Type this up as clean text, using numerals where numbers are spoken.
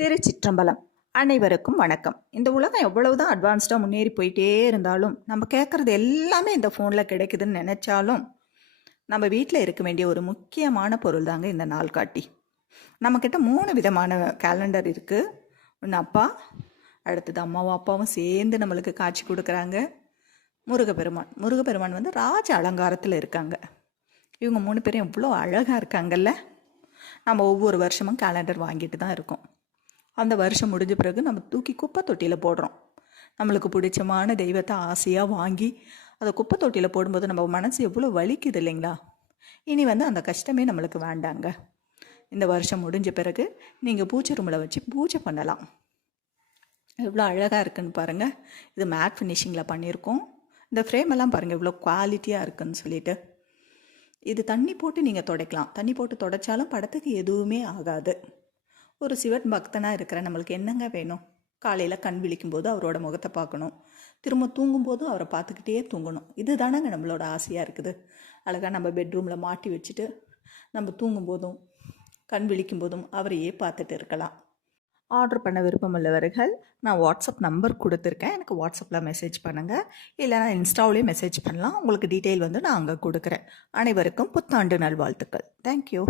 திருச்சிற்றம்பலம். அனைவருக்கும் வணக்கம். இந்த உலகம் எவ்வளவுதான் அட்வான்ஸ்டாக முன்னேறி போயிட்டே இருந்தாலும் நம்ம கேட்குறது எல்லாமே இந்த ஃபோனில் கிடைக்குதுன்னு நினச்சாலும் நம்ம வீட்டில் இருக்க வேண்டிய ஒரு முக்கியமான பொருள் தாங்க இந்த நாள்காட்டி. நம்மக்கிட்ட 3 விதமான கேலண்டர் இருக்குது. ஒன்று அப்பா, அடுத்தது அம்மாவும் அப்பாவும் சேர்ந்து நம்மளுக்கு காட்சி கொடுக்குறாங்க. முருகப்பெருமான் வந்து ராஜ அலங்காரத்தில் இருக்காங்க. இவங்க 3 பேரும் எவ்வளோ அழகாக இருக்காங்கல்ல. நம்ம ஒவ்வொரு வருஷமும் கேலண்டர் வாங்கிட்டு தான் இருக்கோம். அந்த வருஷம் முடிஞ்ச பிறகு நம்ம தூக்கி குப்பை தொட்டியில் போடுறோம். நம்மளுக்கு பிடிச்சமான தெய்வத்தை ஆசையாக வாங்கி அதை குப்பை தொட்டியில் போடும்போது நம்ம மனசு எவ்வளோ வலிக்குது இல்லைங்களா. இனி வந்து அந்த கஷ்டமே நம்மளுக்கு வேண்டாங்க. இந்த வருஷம் முடிஞ்ச பிறகு நீங்கள் பூஜை ரூமில் வச்சு பூஜை பண்ணலாம். எவ்வளோ அழகாக இருக்குன்னு பாருங்கள். இது மேட் ஃபினிஷிங்கில் பண்ணியிருக்கோம். இந்த ஃப்ரேமெல்லாம் பாருங்கள் எவ்வளோ குவாலிட்டியாக இருக்குன்னு சொல்லிட்டு. இது தண்ணி போட்டு நீங்கள் துடைக்கலாம். தண்ணி போட்டு துடைச்சாலும் படத்துக்கு எதுவுமே ஆகாது. ஒரு சிவன் பக்தனாக இருக்கிற நம்மளுக்கு என்னங்க வேணும்? காலையில் கண் விழிக்கும்போது அவரோட முகத்தை பார்க்கணும், திரும்ப தூங்கும்போதும் அவரை பார்த்துக்கிட்டே தூங்கணும். இது தானேங்க நம்மளோட ஆசையாக இருக்குது. அழகாக நம்ம பெட்ரூமில் மாட்டி வச்சுட்டு நம்ம தூங்கும்போதும் கண் விழிக்கும்போதும் அவரையே பார்த்துட்டு இருக்கலாம். ஆர்டர் பண்ண விருப்பம் உள்ளவர்கள் நான் வாட்ஸ்அப் நம்பர் கொடுத்துருக்கேன். எனக்கு வாட்ஸ்அப்பில் மெசேஜ் பண்ணுங்கள், இல்லைனா இன்ஸ்டாவிலேயே மெசேஜ் பண்ணலாம். உங்களுக்கு டீட்டெயில் வந்து நான் அங்கே கொடுக்குறேன். அனைவருக்கும் புத்தாண்டு நல்வாழ்த்துக்கள். தேங்க்யூ.